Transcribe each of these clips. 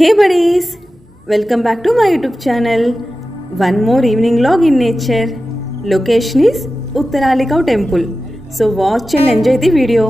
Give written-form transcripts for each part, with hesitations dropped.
Hey buddies, welcome back to my YouTube channel. One more evening log in nature. Location is Uttaralikau temple. So watch and enjoy the video.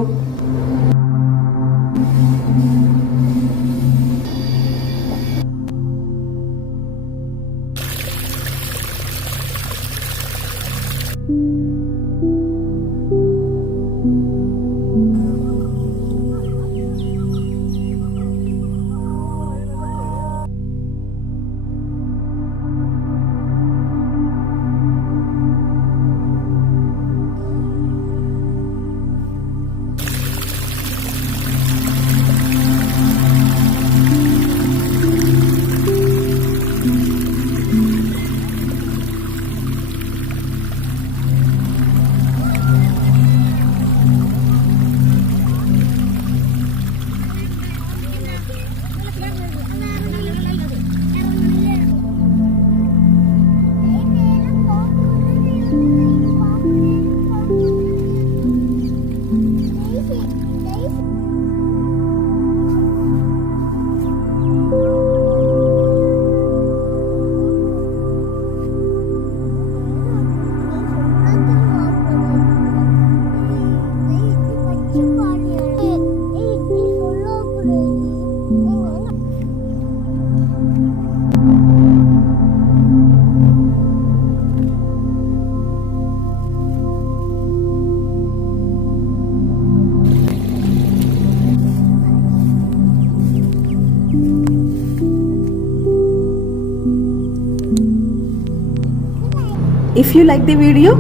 If you like the video,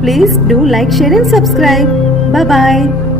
please do like, share and subscribe. Bye bye.